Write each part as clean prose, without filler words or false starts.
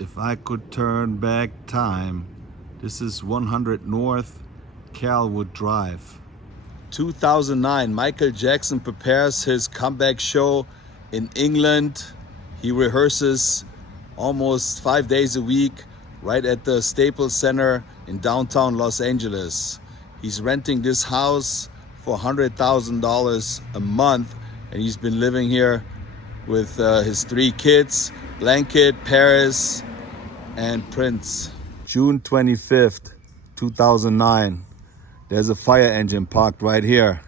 If I could turn back time, this is 100 North Carolwood Drive. 2009, Michael Jackson prepares his comeback show in England. He rehearses almost 5 days a week right at the Staples Center in downtown Los Angeles. He's renting this house for $100,000 a month, and he's been living here with his 3 kids, Blanket, Paris, and Prince. June 25th, 2009. There's a fire engine parked right here.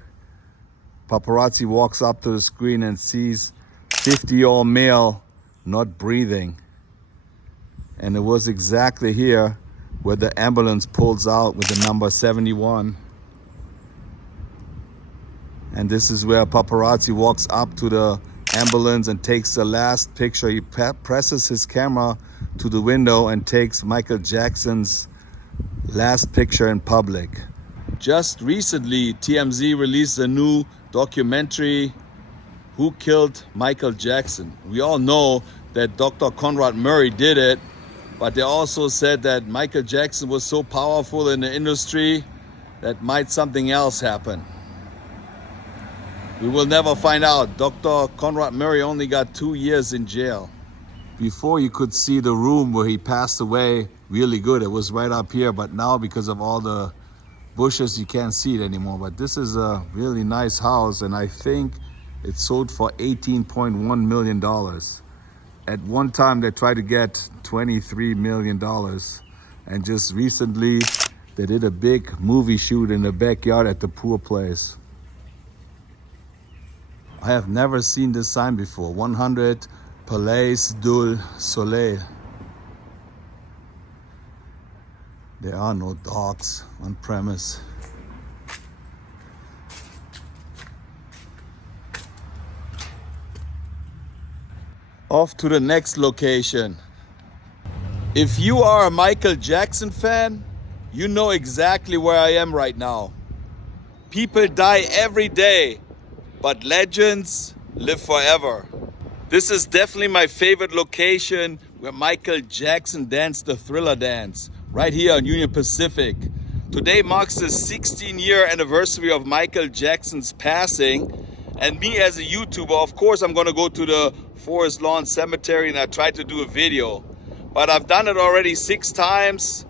Paparazzi walks up to the screen and sees 50-year-old male not breathing. And it was exactly here where the ambulance pulls out with the number 71. And this is where paparazzi walks up to the ambulance and takes the last picture. He presses his camera to the window and takes Michael Jackson's last picture in public. Just recently, TMZ released a new documentary, Who Killed Michael Jackson? We all know that Dr. Conrad Murray did it, but they also said that Michael Jackson was so powerful in the industry that might something else happen. We will never find out. Dr. Conrad Murray only got 2 years in jail. Before, you could see the room where he passed away really good. It was right up here, but now because of all the bushes, you can't see it anymore. But this is a really nice house, and I think it sold for $18.1 million. At one time, they tried to get $23 million. And just recently, they did a big movie shoot in the backyard at the pool place. I have never seen this sign before. 100 Palais du Soleil. There are no dogs on premise. Off to the next location. If you are a Michael Jackson fan, you know exactly where I am right now. People die every day, but legends live forever. This is definitely my favorite location where Michael Jackson danced the Thriller dance, right here on Union Pacific. Today marks the 16-year anniversary of Michael Jackson's passing. And me as a YouTuber, of course, I'm gonna go to the Forest Lawn Cemetery and I tried to do a video. But I've done it already 6 times.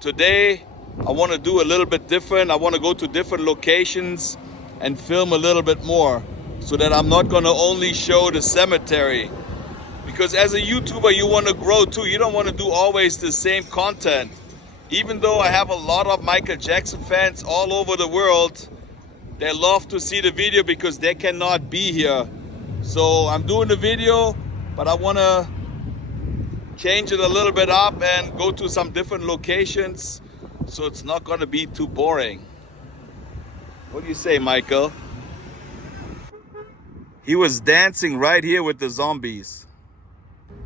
Today, I wanna do a little bit different. I wanna go to different locations and film a little bit more, so that I'm not gonna only show the cemetery. Because as a YouTuber, you wanna grow too. You don't wanna do always the same content. Even though I have a lot of Michael Jackson fans all over the world, they love to see the video because they cannot be here. So I'm doing the video, but I wanna change it a little bit up and go to some different locations, so it's not gonna be too boring. What do you say, Michael? He was dancing right here with the zombies.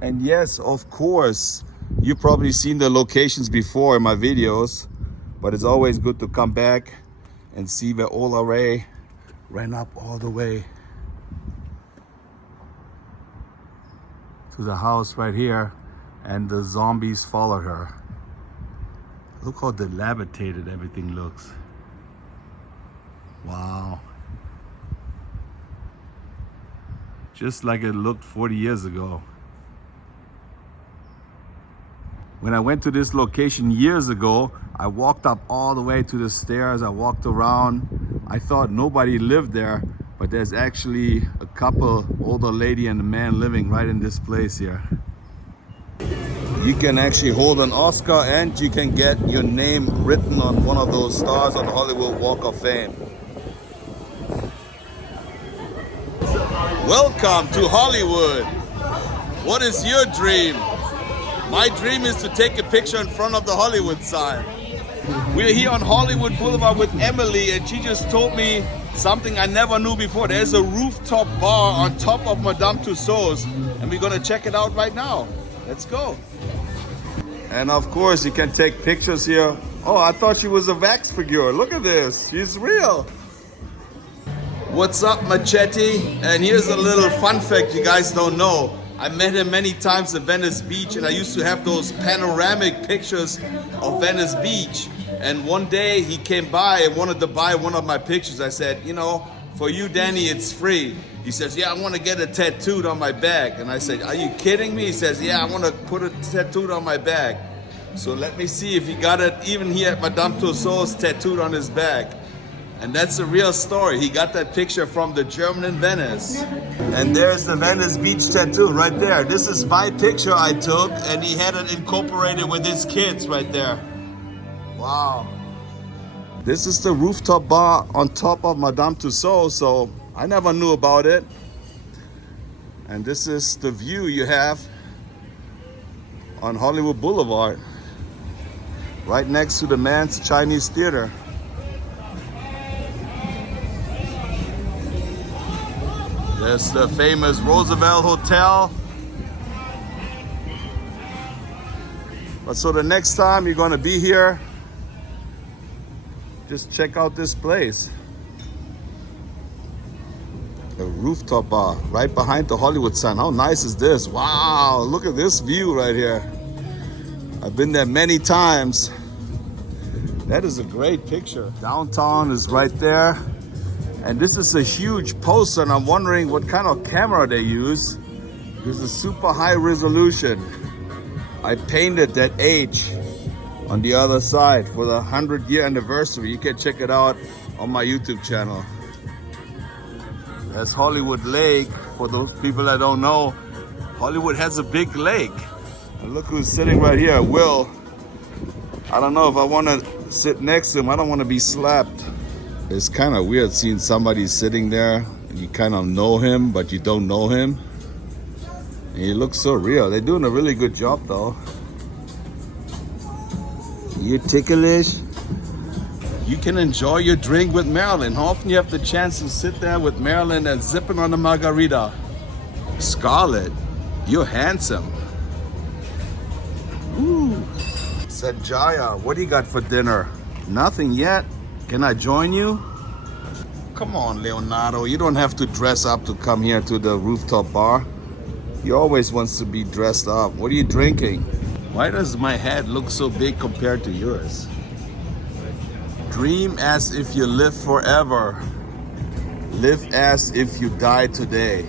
And yes, of course, you've probably seen the locations before in my videos, but it's always good to come back and see where Ola Ray ran up all the way to the house right here, and the zombies followed her. Look how dilapidated everything looks. Wow. Just like it looked 40 years ago. When I went to this location years ago, I walked up all the way to the stairs. I walked around. I thought nobody lived there, but there's actually a couple, older lady and a man living right in this place here. You can actually hold an Oscar and you can get your name written on one of those stars on the Hollywood Walk of Fame. Welcome to Hollywood. What is your dream? My dream is to take a picture in front of the Hollywood sign. We're here on Hollywood Boulevard with Emily, and she just told me something I never knew before. There's a rooftop bar on top of Madame Tussauds, and we're gonna check it out right now. Let's go. And of course, you can take pictures here. Oh, I thought she was a wax figure. Look at this, she's real. What's up, Machete? And here's a little fun fact you guys don't know. I met him many times at Venice Beach, and I used to have those panoramic pictures of Venice Beach. And one day he came by and wanted to buy one of my pictures. I said, you know, for you, Danny, it's free. He says, yeah, I want to get it tattooed on my back. And I said, are you kidding me? He says, yeah, I want to put it tattooed on my back. So let me see if he got it even here at Madame Tussauds tattooed on his back. And that's a real story. He got that picture from the German in Venice. And there's the Venice Beach tattoo right there. This is my picture I took, and he had it incorporated with his kids right there. Wow. This is the rooftop bar on top of Madame Tussauds, so I never knew about it. And this is the view you have on Hollywood Boulevard, right next to the Mann's Chinese Theater. There's the famous Roosevelt Hotel. But so the next time you're gonna be here, just check out this place. A rooftop bar right behind the Hollywood sign. How nice is this? Wow, look at this view right here. I've been there many times. That is a great picture. Downtown is right there. And this is a huge poster, and I'm wondering what kind of camera they use. This is super high resolution. I painted that H on the other side for the 100-year anniversary. You can check it out on my YouTube channel. There's Hollywood Lake. For those people that don't know, Hollywood has a big lake. And look who's sitting right here, Will. I don't know if I want to sit next to him. I don't want to be slapped. It's kind of weird seeing somebody sitting there and you kind of know him, but you don't know him. And he looks so real. They're doing a really good job though. You ticklish? You can enjoy your drink with Marilyn. How often you have the chance to sit there with Marilyn and sipping on a margarita? Scarlett, you're handsome. Ooh. Sanjaya, what do you got for dinner? Nothing yet. Can I join you? Come on, Leonardo. You don't have to dress up to come here to the rooftop bar. He always wants to be dressed up. What are you drinking? Why does my head look so big compared to yours? Dream as if you live forever. Live as if you die today.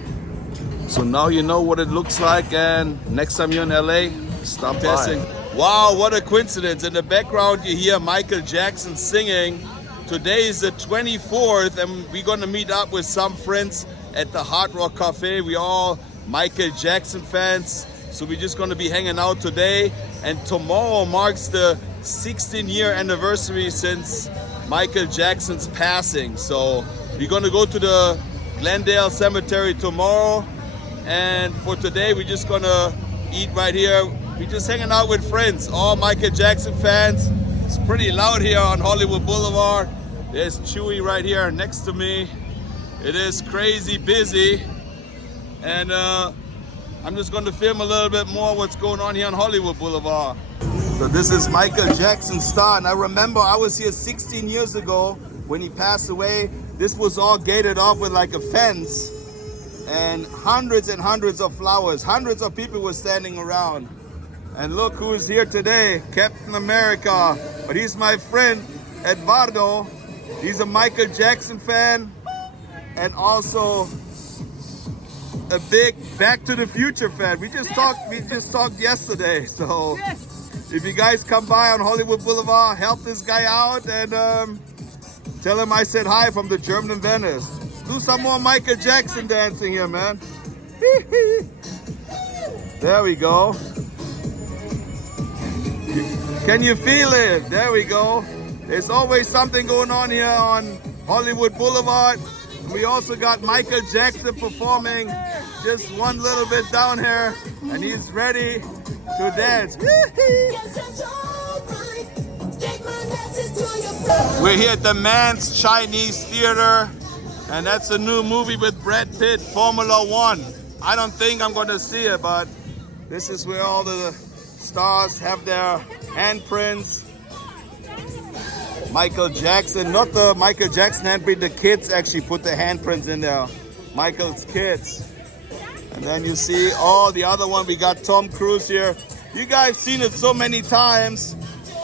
So now you know what it looks like, and next time you're in LA, stop by. Wow, what a coincidence. In the background you hear Michael Jackson singing. Today is the 24th, and we're gonna meet up with some friends at the Hard Rock Cafe. We all Michael Jackson fans, so we're just gonna be hanging out today. And tomorrow marks the 16-year anniversary since Michael Jackson's passing. So we're gonna go to the Glendale Cemetery tomorrow. And for today, we're just gonna eat right here. We're just hanging out with friends, all Michael Jackson fans. It's pretty loud here on Hollywood Boulevard. There's Chewy right here next to me. It is crazy busy. And I'm just going to film a little bit more what's going on here on Hollywood Boulevard. So this is Michael Jackson's star. And I remember I was here 16 years ago when he passed away. This was all gated off with like a fence. And hundreds of flowers. Hundreds of people were standing around. And look who's here today, Captain America. But he's my friend, Eduardo. He's a Michael Jackson fan and also a big Back to the Future fan. We just talked yesterday. So if you guys come by on Hollywood Boulevard, help this guy out and tell him I said hi from the German in Venice. Do some more Michael Jackson dancing here, man. There we go. Can you feel it? There we go. There's always something going on here on Hollywood Boulevard. We also got Michael Jackson performing just one little bit down here, and he's ready to dance. We're here at the Mann's Chinese Theater, and that's a new movie with Brad Pitt, Formula One. I don't think I'm going to see it, but this is where all the stars have their handprints. Michael Jackson, not the Michael Jackson handprint, the kids actually put the handprints in there. Michael's kids. And then you see, oh, the other one, we got Tom Cruise here. You guys seen it so many times.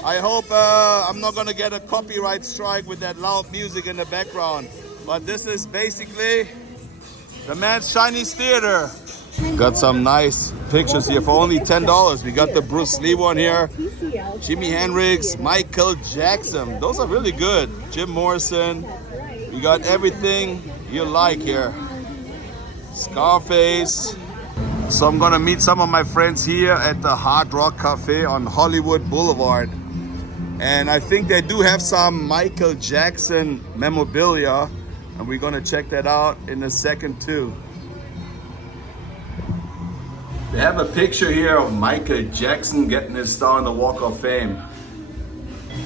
I hope I'm not gonna get a copyright strike with that loud music in the background. But this is basically the Man's Chinese Theater. Got some nice pictures here for only $10. We got the Bruce Lee one here, Jimi Hendrix, Michael Jackson. Those are really good. Jim Morrison. We got everything you like here. Scarface. So I'm gonna meet some of my friends here at the Hard Rock Cafe on Hollywood Boulevard. And I think they do have some Michael Jackson memorabilia. And we're gonna check that out in a second too. They have a picture here of Michael Jackson getting his star on the Walk of Fame.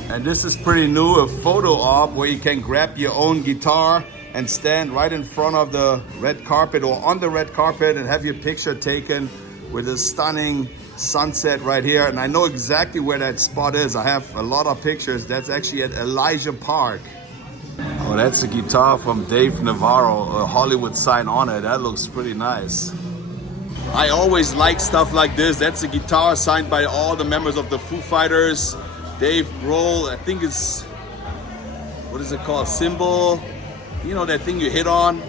And this is pretty new, a photo op where you can grab your own guitar and stand right in front of the red carpet or on the red carpet and have your picture taken with a stunning sunset right here. And I know exactly where that spot is. I have a lot of pictures. That's actually at Elijah Park. Oh, that's a guitar from Dave Navarro, a Hollywood sign on it. That looks pretty nice. I always like stuff like this. That's a guitar signed by all the members of the Foo Fighters. Dave Grohl, I think it's, what is it called? Cymbal. You know, that thing you hit on.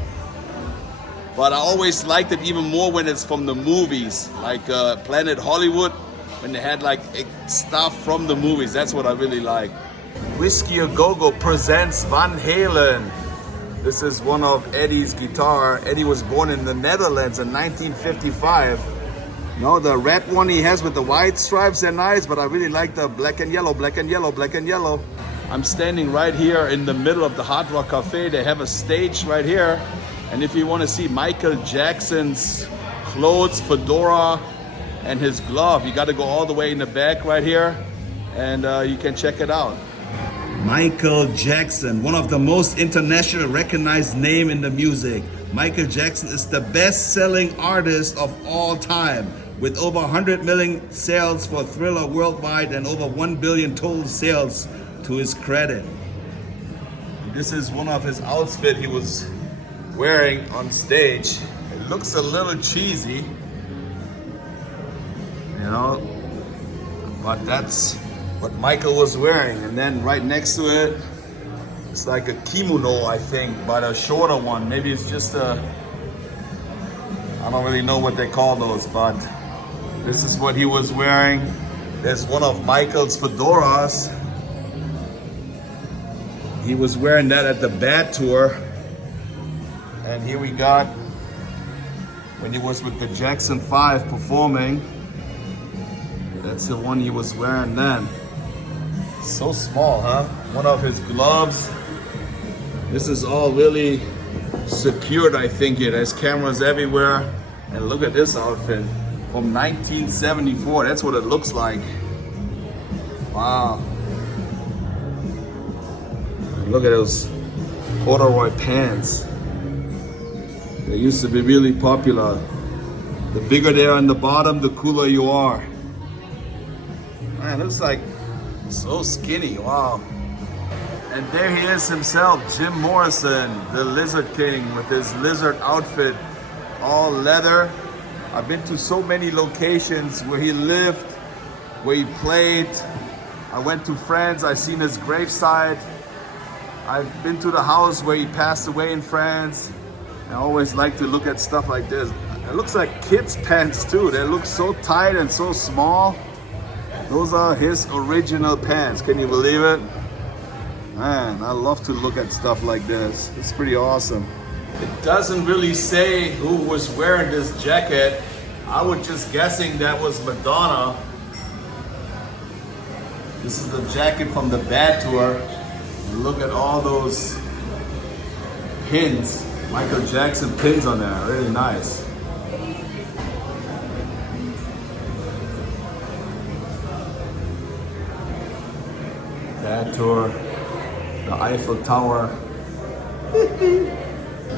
But I always liked it even more when it's from the movies, like Planet Hollywood, when they had like stuff from the movies. That's what I really like. Whiskey A Go-Go presents Van Halen. This is one of Eddie's guitar. Eddie was born in the Netherlands in 1955. You know, the red one he has with the white stripes, they're nice, but I really like the black and yellow, black and yellow, black and yellow. I'm standing right here in the middle of the Hard Rock Cafe. They have a stage right here. And if you want to see Michael Jackson's clothes, fedora, and his glove, you got to go all the way in the back right here. And you can check it out. Michael Jackson, one of the most internationally recognized names in the music. Michael Jackson is the best-selling artist of all time, with over 100 million sales for Thriller worldwide and over 1 billion total sales to his credit. This is one of his outfits he was wearing on stage. It looks a little cheesy, you know, but that's what Michael was wearing. And then right next to it, it's like a kimono, I think, but a shorter one. Maybe it's just a, I don't really know what they call those, but this is what he was wearing. There's one of Michael's fedoras. He was wearing that at the Bad Tour. And here we got, when he was with the Jackson 5 performing, that's the one he was wearing then. So small, huh? One of his gloves. This is all really secured, I think. There's cameras everywhere. And look at this outfit from 1974. That's what it looks like. Wow. Look at those corduroy pants. They used to be really popular. The bigger they are on the bottom, the cooler you are. Man, looks like so skinny, wow. And there he is himself, Jim Morrison, the Lizard King, with his lizard outfit, all leather. I've been to so many locations where he lived, where he played. I went to France, I've seen his gravesite. I've been to the house where he passed away in France. I always like to look at stuff like this. It looks like kids' pants too. They look so tight and so small. Those are his original pants. Can you believe it? Man, I love to look at stuff like this. It's pretty awesome. It doesn't really say who was wearing this jacket. I was just guessing that was Madonna. This is the jacket from the Bad Tour. Look at all those pins. Michael Jackson pins on there, really nice. Bad Tour, the Eiffel Tower.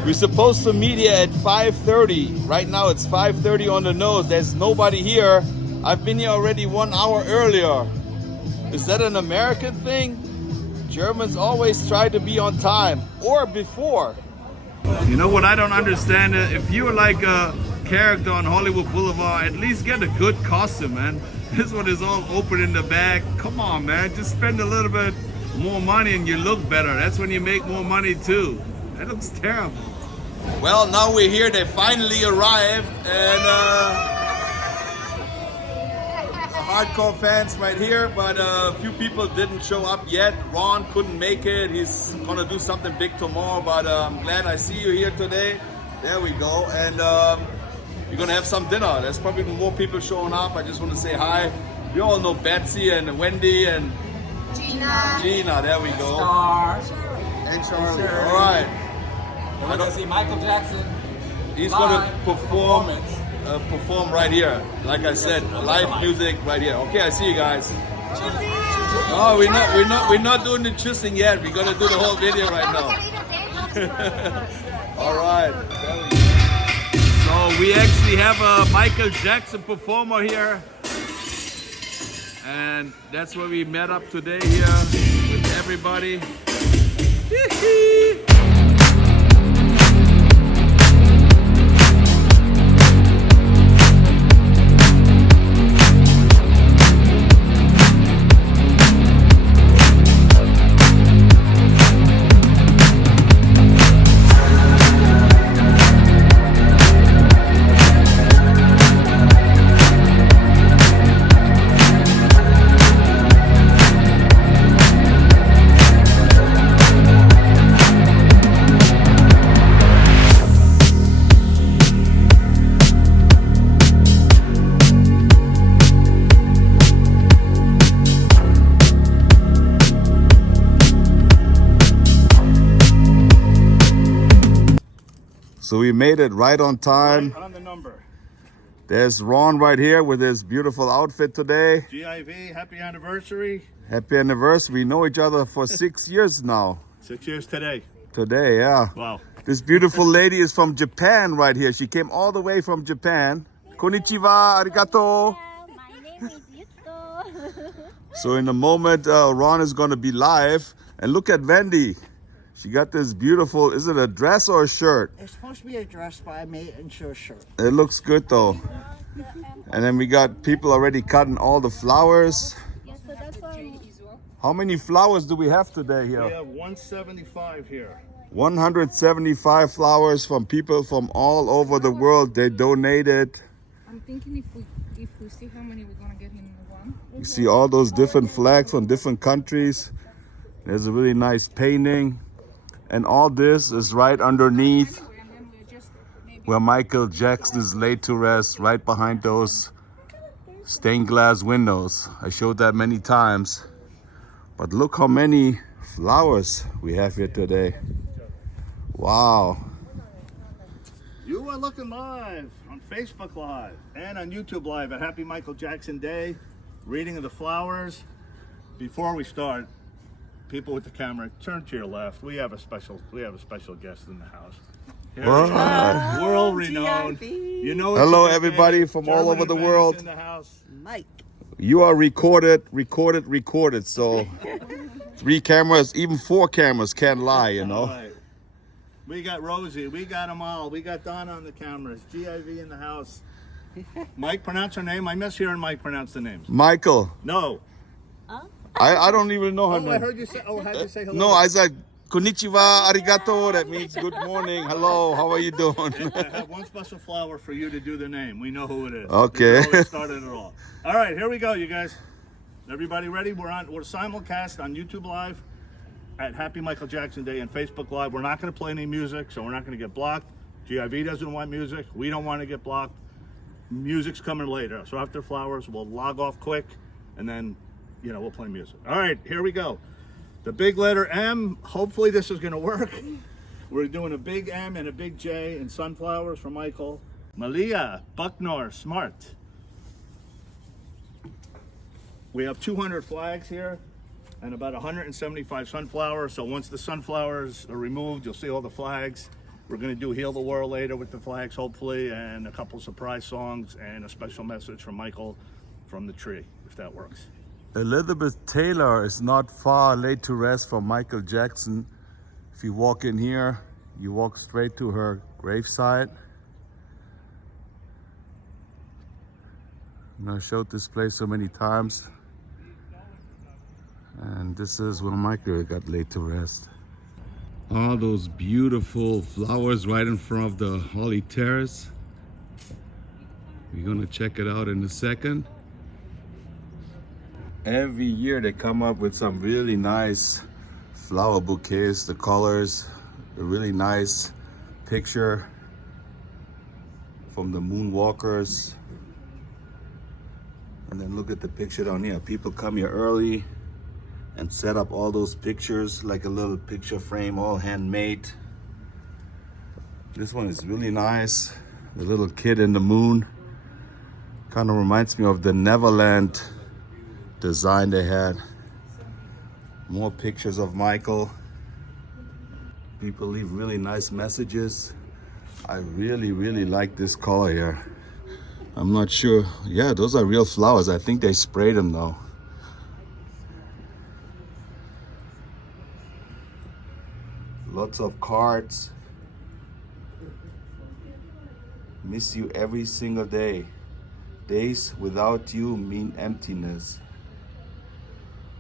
We're supposed to meet here at 5:30. Right now it's 5:30 on the nose. There's nobody here. I've been here already 1 hour earlier. Is that an American thing? Germans always try to be on time or before. You know what I don't understand? If you're like a character on Hollywood Boulevard, at least get a good costume, man. This one is all open in the back. Come on, man. Just spend a little bit more money and you look better. That's when you make more money too. That looks terrible. Well, now we're here. They finally arrived, and hardcore fans right here, but a few people didn't show up yet. Ron couldn't make it. He's gonna do something big tomorrow, but I'm glad I see you here today. There we go. And you're gonna have some dinner. There's probably more people showing up. I just want to say hi. We all know Betsy and Wendy and Gina, there we go. And Charlie. All right. We're going to see Michael Jackson. He's going to perform right here. Like I said, live music right here. Okay, I see you guys. Oh, we're not doing the choosing yet. We're gonna do the whole video right now. All right. So we actually have a Michael Jackson performer here, and that's where we met up today here with everybody. So we made it right on time. Right on the number. There's Ron right here with his beautiful outfit today. GIV, happy anniversary. Happy anniversary. We know each other for 6 years now. 6 years today. Today, yeah. Wow. This beautiful lady is from Japan right here. She came all the way from Japan. Konnichiwa, arigato. My name is Yuto. So in a moment, Ron is going to be live. And look at Wendy. She got this beautiful, is it a dress or a shirt? It's supposed to be a dress, but I made it into a shirt. It looks good though. And then we got people already cutting all the flowers. Yes, so that's why. How many flowers do we have today We here? have 175 here. 175 flowers from people from all over the world. They donated. I'm thinking if we see how many we're gonna get in one. You see all those different flags from different countries. There's a really nice painting. And all this is right underneath And then we're just maybe where Michael Jackson is laid to rest, right behind those stained glass windows. I showed that many times. But look how many flowers we have here today. Wow. You are looking live on Facebook Live and on YouTube Live at Happy Michael Jackson Day. Reading of the flowers. Before we start, people with the camera, turn to your left. We have a special guest in the house. Here we are, world renowned. You know, Hello, everybody from all over the Venice world. in the house. Mike. You are recorded. So 3 cameras, even 4 cameras can't lie, you All know. right. We got Rosie. We got them all. We got Donna on the cameras. GIV in the house. Mike, pronounce her name. I miss hearing Mike pronounce the names. Michael, No. I don't even know her Oh, I name. heard you say. Oh, how'd you say hello? No, I said konnichiwa, arigato. That means good morning. Hello, how are you doing? I have one special flower for you to do the name. We know who it is. Okay. We know it started it all. All right, here we go, you guys. Everybody ready? We're simulcast on YouTube Live at Happy Michael Jackson Day and Facebook Live. We're not going to play any music, so we're not going to get blocked. GIV doesn't want music. We don't want to get blocked. Music's coming later. So after flowers, we'll log off quick, and then, we'll play music. All right, here we go. The big letter M. Hopefully this is going to work. We're doing a big M and a big J in sunflowers for Michael. Malia, Bucknor, Smart. We have 200 flags here and about 175 sunflowers. So once the sunflowers are removed, you'll see all the flags. We're going to do Heal the World later with the flags, hopefully, and a couple surprise songs and a special message from Michael from the tree, if that works. Elizabeth Taylor is not far laid to rest from Michael Jackson. If you walk in here, you walk straight to her gravesite. I showed this place so many times. And this is where Michael got laid to rest. All those beautiful flowers right in front of the Holly Terrace. We're gonna check it out in a second. Every year they come up with some really nice flower bouquets. The colors, a really nice picture from the Moonwalkers. And then look at the picture down here. People come here early and set up all those pictures like a little picture frame, all handmade. This one is really nice. The little kid in the moon. Kind of reminds me of the Neverland design they had. More pictures of Michael. People leave really nice messages. I really like this color here. I'm not sure. Yeah, those are real flowers. I think they sprayed them though. Lots of cards. Miss you every single day. Days without you mean emptiness.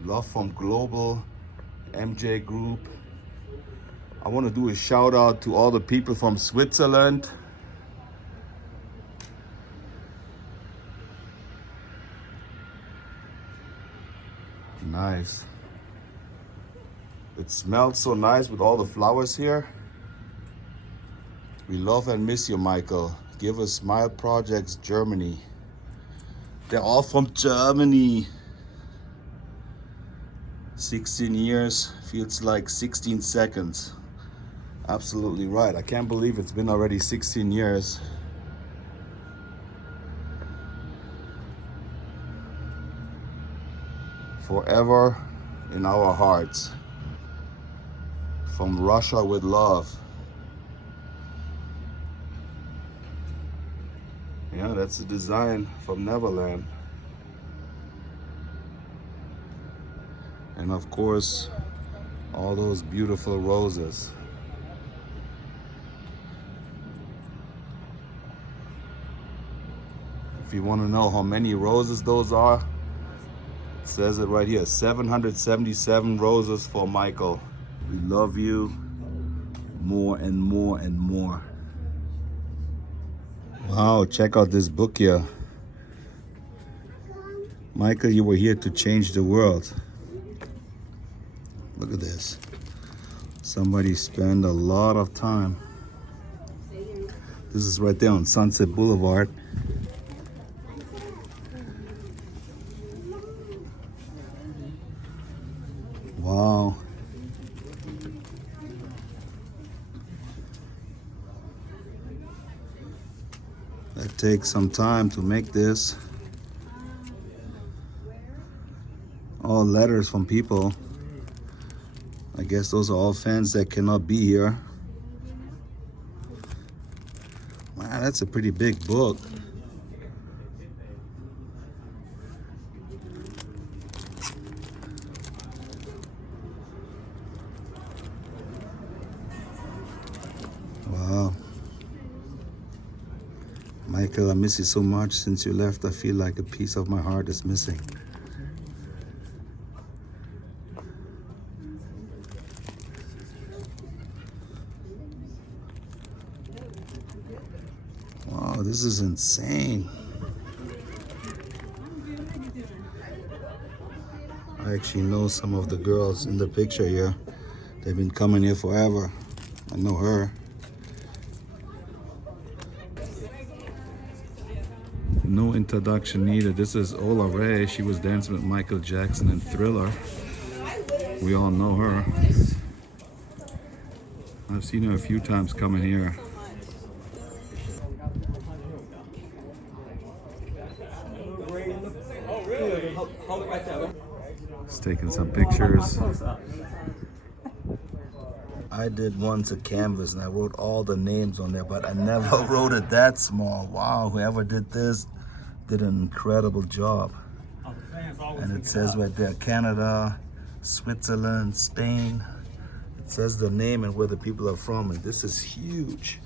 Love from Global, MJ Group. I want to do a shout out to all the people from Switzerland. Nice. It smells so nice with all the flowers here. We love and miss you, Michael. Give us Smile Projects, Germany. They're all from Germany. 16 years feels like 16 seconds. Absolutely right. I can't believe it's been already 16 years. Forever in our hearts. From Russia with love. Yeah, that's the design from Neverland. And of course, all those beautiful roses. If you want to know how many roses those are, it says it right here, 777 roses for Michael. We love you more and more and more. Wow, check out this book here. Michael, you were here to change the world. Look at this. Somebody spent a lot of time. This is right there on Sunset Boulevard. Wow. That takes some time to make this. All letters from people. I guess those are all fans that cannot be here. Wow, that's a pretty big book. Wow. Michael, I miss you so much. Since you left, I feel like a piece of my heart is missing. Wow, this is insane. I actually know some of the girls in the picture here. They've been coming here forever. I know her. No introduction needed. This is Ola Ray. She was dancing with Michael Jackson in Thriller. We all know her. I've seen her a few times coming here. Just taking some pictures. I did once a canvas and I wrote all the names on there, but I never wrote it that small. Wow, whoever did this did an incredible job. And it says right there, Canada, Switzerland, Spain. It says the name and where the people are from, and this is huge.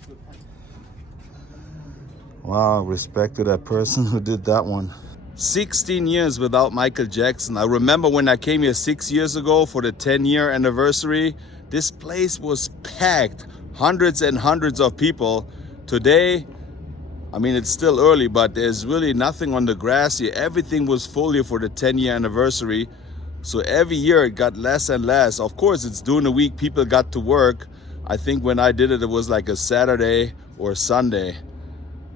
Wow, respect to that person who did that one. 16 years without Michael Jackson. I remember when I came here 6 years ago for the 10-year anniversary, this place was packed, hundreds and hundreds of people. Today, I mean, it's still early, but there's really nothing on the grass here. Everything was full here for the 10-year anniversary. So every year it got less and less. Of course, it's during the week, people got to work. I think when I did it, it was like a Saturday or Sunday.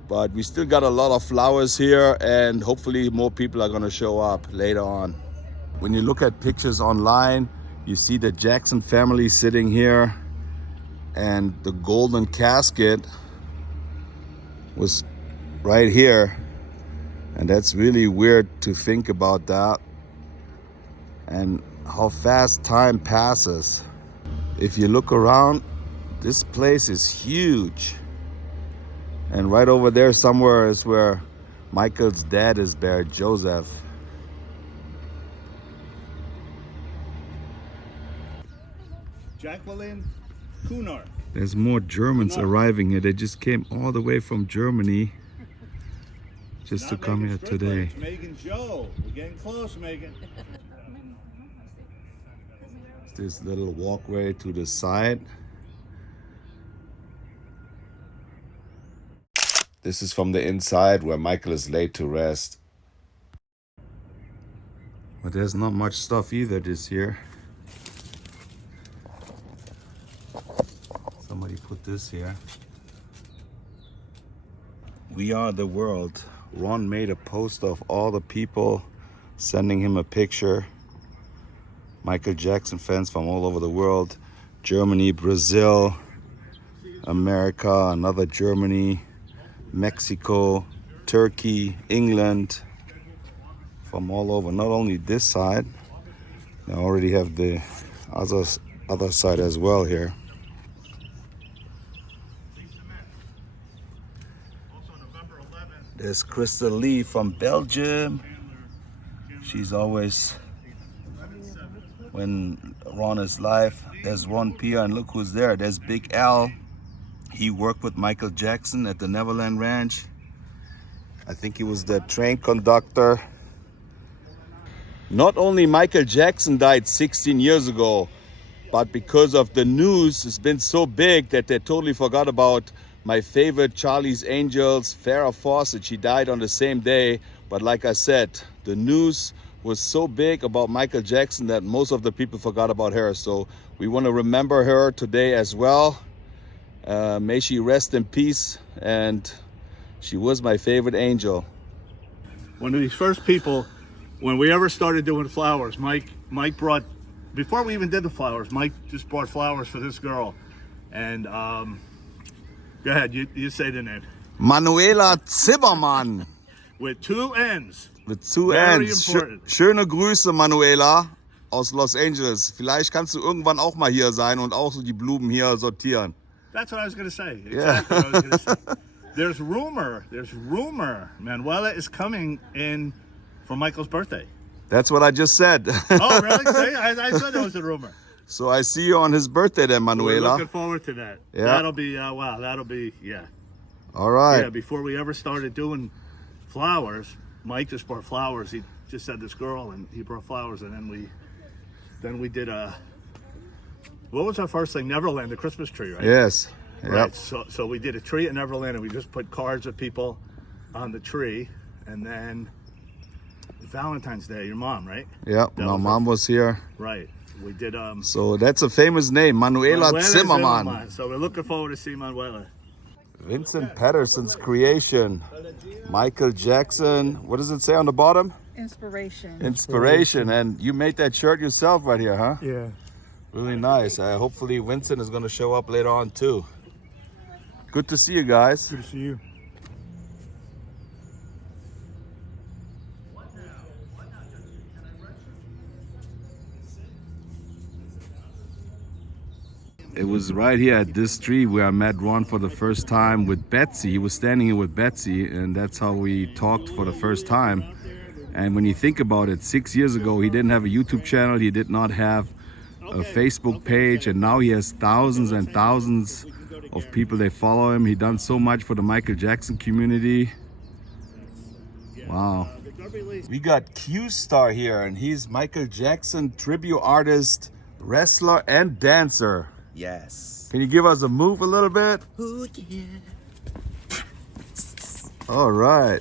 But we still got a lot of flowers here, and hopefully more people are gonna show up later on. When you look at pictures online, you see the Jackson family sitting here, and the golden casket was right here. And that's really weird to think about that and how fast time passes. If you look around, this place is huge. And right over there somewhere is where Michael's dad is buried, Joseph. Jacqueline Kunar. There's more Germans arriving here. They just came all the way from Germany just to come here today. It's Megan Joe. We're getting close, Megan. This little walkway to the side. This is from the inside where Michael is laid to rest. But there's not much stuff either this year. Somebody put this here. We are the world. Ron made a post of all the people sending him a picture. Michael Jackson fans from all over the world. Germany, Brazil, America, another Germany, Mexico, Turkey, England, from all over. Not only this side, I already have the other side as well here. There's Crystal Lee from Belgium. She's always, when Ron is live. There's Ron Pia, and look who's there. There's Big Al. He worked with Michael Jackson at the Neverland Ranch. I think he was the train conductor. Not only Michael Jackson died 16 years ago, but because of the news, it's been so big that they totally forgot about my favorite Charlie's Angels, Farrah Fawcett. She died on the same day. But like I said, the news was so big about Michael Jackson that most of the people forgot about her. So we want to remember her today as well. May she rest in peace, and she was my favorite angel. One of these first people, when we ever started doing flowers, Mike brought, before we even did the flowers, Mike just brought flowers for this girl. And go ahead, you say the name. Manuela Zimmermann. With two N's. With two Very N's. important. Schöne Grüße, Manuela aus Los Angeles. Vielleicht kannst du irgendwann auch mal hier sein und auch so die Blumen hier sortieren. That's what I was going to say. Exactly what I was going to say. There's rumor, Manuela is coming in for Michael's birthday. That's what I just said. Oh, really? See, I thought that was a rumor. So I see you on his birthday then, We're Manuela. looking forward to that. Yeah. That'll be, wow, that'll be, yeah. All right. Yeah, before we ever started doing flowers, Mike just brought flowers. He just said this girl, and he brought flowers, and then we did what was our first thing? Neverland, the Christmas tree, right? Yes. Yep. Right. So we did a tree at Neverland, and we just put cards of people on the tree, and then Valentine's Day, your mom, right? Yep. My mom was here. Right. We did So that's a famous name, Manuela Zimmermann. So we're looking forward to see Manuela. Vincent Paterson's creation. Michael Jackson. What does it say on the bottom? Inspiration. Inspiration. And you made that shirt yourself right here, huh? Yeah. Really nice. Hopefully Vincent is going to show up later on too. Good to see you guys. Good to see you. It was right here at this tree where I met Ron for the first time with Betsy. He was standing here with Betsy, and that's how we talked for the first time. And when you think about it, 6 years ago, he didn't have a YouTube channel. He did not have a Facebook page, and now he has thousands and thousands of people that follow him. He done so much for the Michael Jackson community. Wow. release. We got Q-Star here, and he's Michael Jackson tribute artist, wrestler, and dancer. Yes. Can you give us a move a little bit? Ooh, yeah. All right.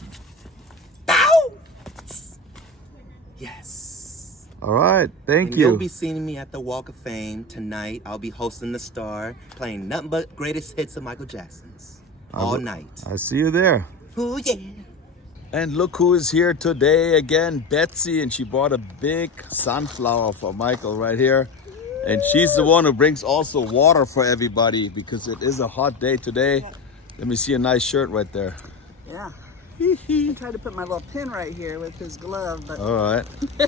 Yes. All right. Thank And you'll you. be seeing me at the Walk of Fame tonight. I'll be hosting the Star, playing nothing but greatest hits of Michael Jackson's all night. I see you there. Ooh, yeah. And look who is here today again, Betsy, and she bought a big sunflower for Michael right here. And she's the one who brings also water for everybody because it is a hot day today. Let me see a nice shirt right there. Yeah. I tried to put my little pin right here with his glove, but All right. hey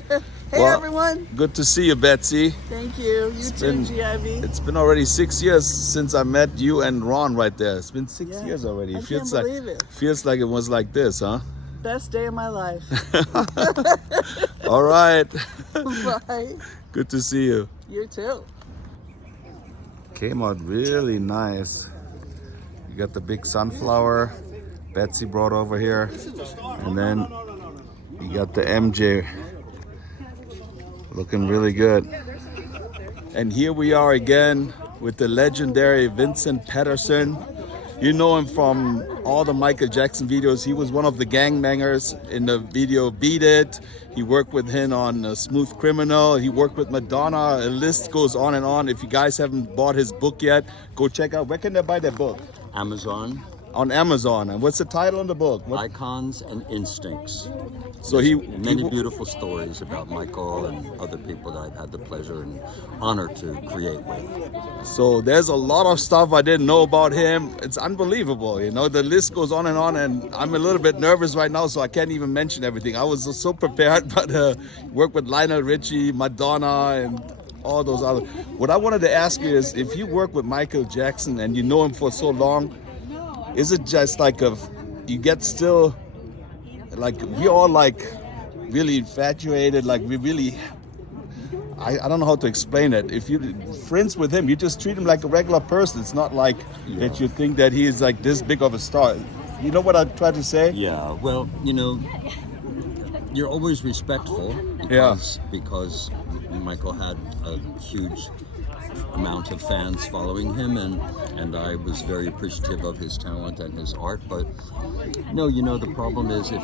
Well, everyone. Good to see you, Betsy. Thank you. You too, been- GIV. It's been already 6 years since I met you and Ron right there. It's been six Yeah, years already. I feels can't like believe it. feels like it was like this, huh? Best day of my life. All right. Bye. Good to see you. You too. Came out really nice. You got the big sunflower Betsy brought over here. And then you got the MJ looking really good. And here we are again with the legendary Vincent Paterson. You know him from all the Michael Jackson videos. He was one of the gangbangers in the video Beat It. He worked with him on Smooth Criminal. He worked with Madonna. A list goes on and on. If you guys haven't bought his book yet, go check out. Where can they buy that book? Amazon, On Amazon. And what's the title on the book? What- Icons and Instincts. So he Many beautiful stories about Michael and other people that I've had the pleasure and honor to create with. So there's a lot of stuff I didn't know about him. It's unbelievable, you know. The list goes on, and I'm a little bit nervous right now, so I can't even mention everything. I was so prepared, but worked with Lionel Richie, Madonna, and all those other. What I wanted to ask you is, if you work with Michael Jackson and you know him for so long, is it just like you get still, like we all like really infatuated, like we really, I don't know how to explain it. If you're friends with him, you just treat him like a regular person. It's not like that you think that he is like this big of a star. You know what I try to say? Yeah, well, you know, you're always respectful because Michael had a huge amount of fans following him, and I was very appreciative of his talent and his art. But no, you know, the problem is if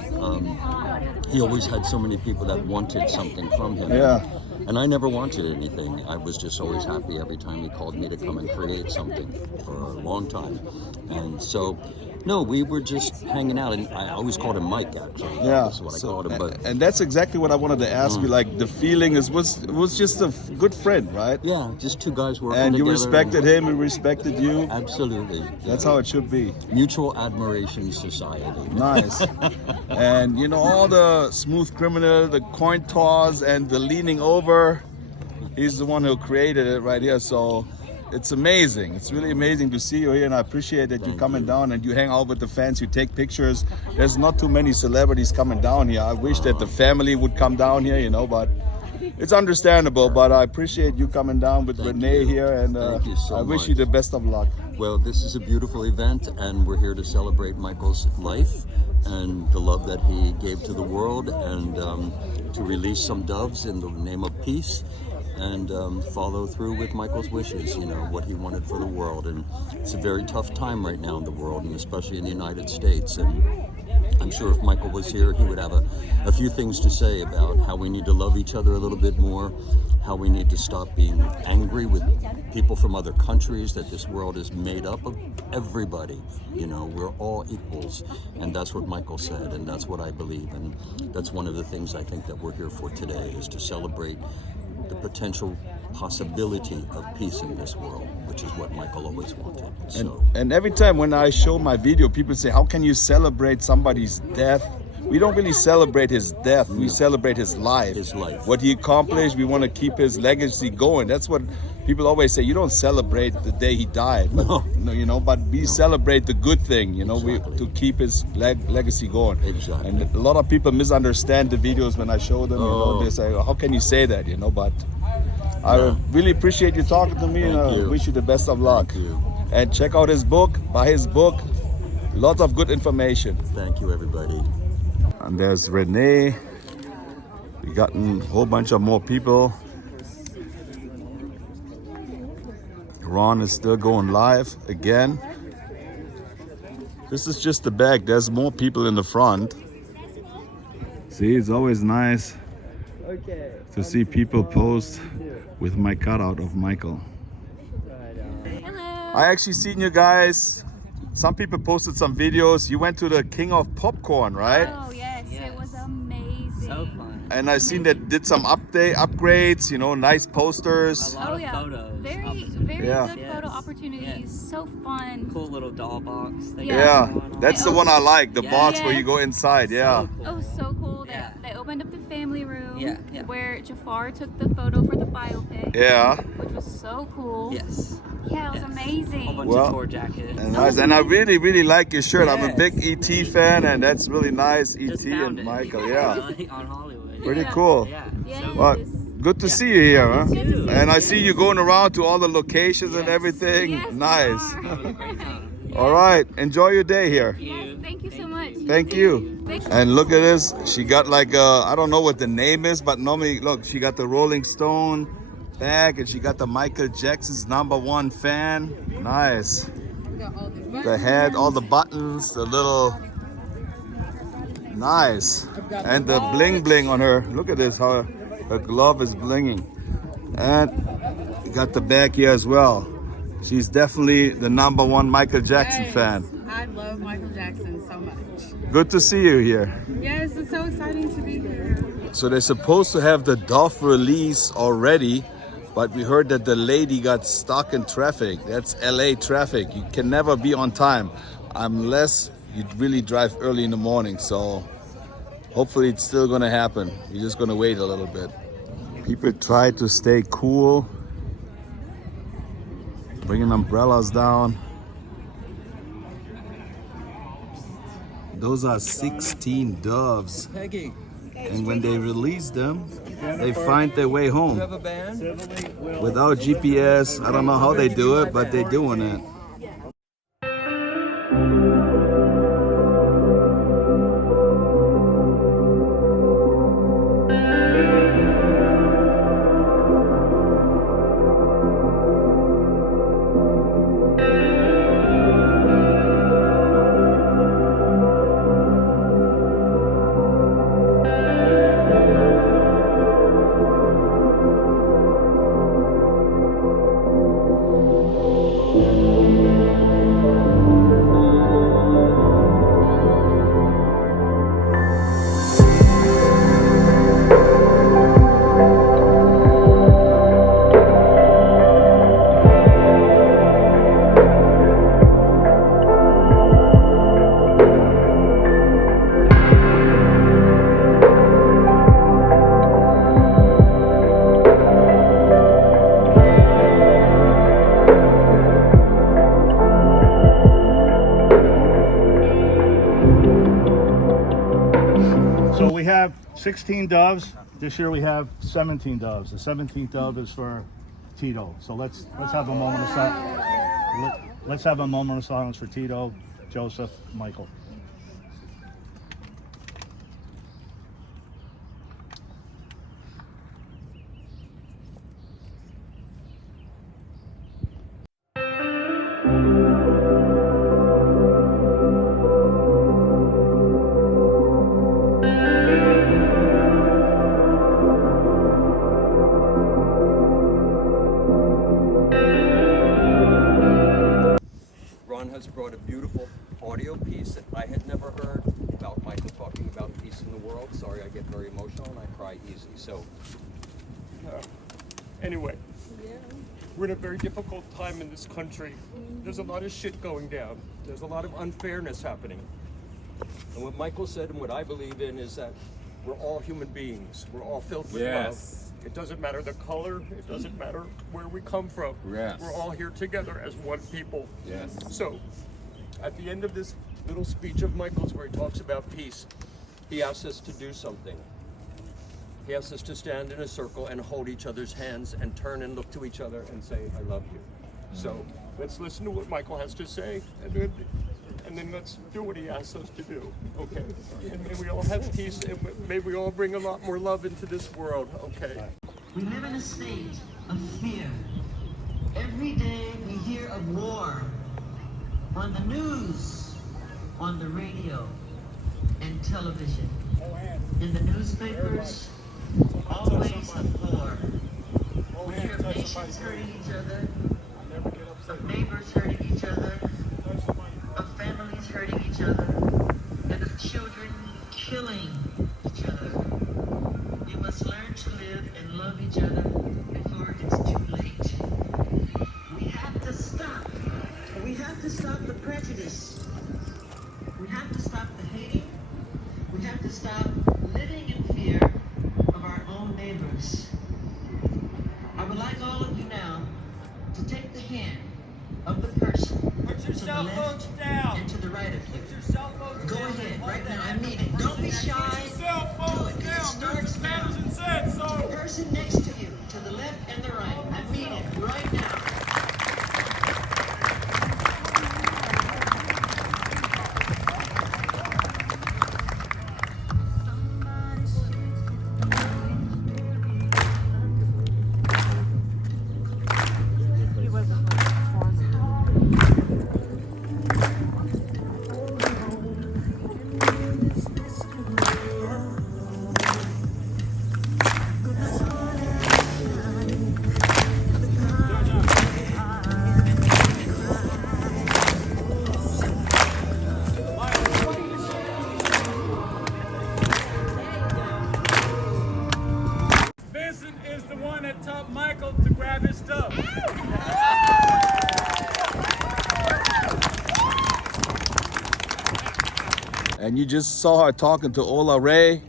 he always had so many people that wanted something from him. Yeah. And I never wanted anything. I was just always happy every time he called me to come and create something for a long time. And so, no, we were just hanging out, and I always called him Mike, actually. Yeah, That's what I called him. But and that's exactly what I wanted to ask you. Like the feeling was just a good friend, right? yeah, just two guys working And you together. respected him, he respected you. Absolutely. That's how it should be. Mutual admiration society. Nice. And you know, all the Smooth Criminal, the coin toss, and the leaning over, he's the one who created it right here. So it's amazing. It's really amazing to see you here, and I appreciate that you're coming down and you hang out with the fans, you take pictures. There's not too many celebrities coming down here. I wish that the family would come down here, you know, but it's understandable. But I appreciate you coming down with Renee you. here, and Thank you so I wish much. you the best of luck. Well, this is a beautiful event, and we're here to celebrate Michael's life and the love that he gave to the world, and to release some doves in the name of peace, and follow through with Michael's wishes, you know, what he wanted for the world. And it's a very tough time right now in the world, and especially in the United States. And I'm sure if Michael was here, he would have a few things to say about how we need to love each other a little bit more, how we need to stop being angry with people from other countries, that this world is made up of everybody. You know, we're all equals. And that's what Michael said, and that's what I believe. And that's one of the things I think that we're here for today, is to celebrate the potential possibility of peace in this world, which is what Michael always wanted. So, And every time when I show my video, people say, how can you celebrate somebody's death? We don't really celebrate his death. We celebrate his life. His life. What he accomplished, we want to keep his legacy going. That's what people always say. You don't celebrate the day he died. But, No. you know, but we celebrate the good thing, you know, Exactly. to keep his legacy going. Exactly. And a lot of people misunderstand the videos when I show them. You know, Oh. they say, how can you say that, you know? But I really appreciate you talking to me, and I Thank you. wish you the best of luck. Thank you. And check out his book, buy his book. Lots of good information. thank you, everybody. And there's Renee. We gotten a whole bunch of more people. Ron is still going live again. This is just the back. There's more people in the front. See, it's always nice to see people post with my cutout of Michael. I actually seen you guys. Some people posted some videos. You went to the King of Popcorn, right? Oh yes, it was amazing. So fun. And I seen that did some upgrades, you know, nice posters. A lot Oh of yeah, photos. very Yeah. good photo Yes. opportunities. Yes. So fun. Cool little doll box. They got Yeah, one on that's it. the one I like, the Yeah. box where you go inside, yeah. So cool. Oh, so cool. Yeah. They opened up the family room Yeah. where Jafar took the photo for the biopic. Yeah, Which was so cool. Yes. Yeah, it was Yes. amazing. Whole bunch Well, of tour jackets. and nice. And I really like your shirt. I'm a Yes. big ET fan, and that's really nice, Just ET found and it. Michael, yeah. On Hollywood. Pretty Yeah. cool. Yeah. Yes. So Well, good to see you here, huh? Good to see you. And I see you going around to all the locations and Yes. everything. Yes, we Nice. are. Having a great time. All right, enjoy your day here. Yes, thank you so much. Thank you. Thank you. And look at this. She got like I don't know what the name is, but normally, look, she got the Rolling Stone bag and she got the Michael Jackson's #1 fan. Nice. The head, all the buttons, the little. Nice. And the bling bling on her. Look at this, how her glove is blinging. And got the bag here as well. She's definitely the #1 Michael Jackson fan. I love Michael Jackson so much. Good to see you here. Yes, it's so exciting to be here. So they're supposed to have the Dove release already, but we heard that the lady got stuck in traffic. That's LA traffic. You can never be on time unless you really drive early in the morning. So hopefully it's still gonna happen. You're just gonna wait a little bit. People try to stay cool, bringing umbrellas down. Those are 16 doves. Peggy, And when they release them, they find their way home. a band? Without GPS, I don't know how they do it, but they're doing it. So we have 16 doves. This year we have 17 doves. The 17th dove is for Tito. So let's have a moment of silence. Let's have a moment of silence for Tito, Joseph, Michael. Ron has brought a beautiful audio piece that I had never heard about Michael talking about peace in the world. Sorry, I get very emotional and I cry easy. So, Anyway, we're in a very difficult time in this country. There's a lot of shit going down. There's a lot of unfairness happening. And what Michael said and what I believe in is that we're all human beings. We're all filled with love. It doesn't matter the color. It doesn't matter where we come from. Yes. We're all here together as one people. Yes. So, at the end of this little speech of Michael's where he talks about peace, he asks us to do something. He asks us to stand in a circle and hold each other's hands and turn and look to each other and say, I love you. So let's listen to what Michael has to say, and and then let's do what he asks us to do, okay? And may we all have peace, and may we all bring a lot more love into this world, okay? We live in a state of fear. Every day we hear of war on the news, on the radio, and television. In the newspapers, always of war. We hear of nations hurting each other, of neighbors hurting each other, of families hurting each other, and of children killing each other. We must learn to live and love each other before it's too late. We have to stop. We have to stop the prejudice. We have to stop the hating. We have to stop living in fear of our own neighbors. I would like all of you now to take the hand of the person to the left and to the right of you. Go ahead, right now, I mean it. Don't be shy. Do it. It starts now. The person next to you, to the left and the right. I mean it, right now. Vincent is the one that taught Michael to grab his stuff. And you just saw her talking to Ola Ray.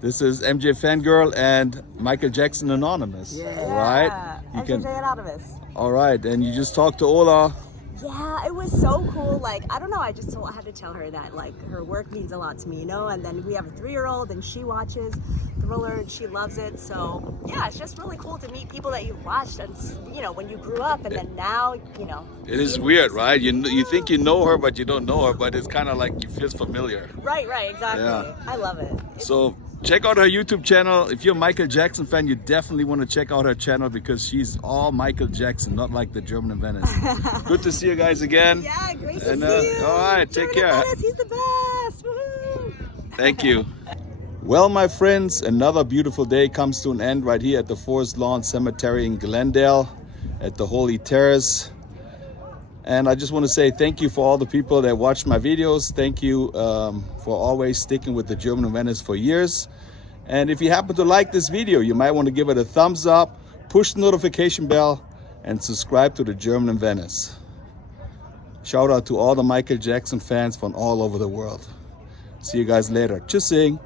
This is MJ Fangirl and Michael Jackson Anonymous. Yeah. All right. MJ Anonymous. All right, and you just talked to Ola. Yeah, it was so cool. Like, I don't know, I had to tell her that, like, her work means a lot to me, you know? And then we have a 3-year-old and she watches Thriller and she loves it. So, yeah, it's just really cool to meet people that you've watched and, you know, when you grew up and then now, you know. It is weird, right? You think you know her, but you don't know her, but it's kind of like you feel familiar. Right, exactly. Yeah. I love it. So check out her YouTube channel. If you're a Michael Jackson fan, you definitely want to check out her channel because she's all Michael Jackson, not like the German in Venice. Good to see you guys again. Yeah, great to And, see you. all right, take care. Venice, he's the best. Woohoo. Thank you. Well, my friends, another beautiful day comes to an end right here at the Forest Lawn Cemetery in Glendale at the Holy Terrace. And I just want to say thank you for all the people that watch my videos. Thank you for always sticking with the German in Venice for years. And if you happen to like this video, you might want to give it a thumbs up, push the notification bell, and subscribe to the German in Venice. Shout out to all the Michael Jackson fans from all over the world. See you guys later. Tschüssing.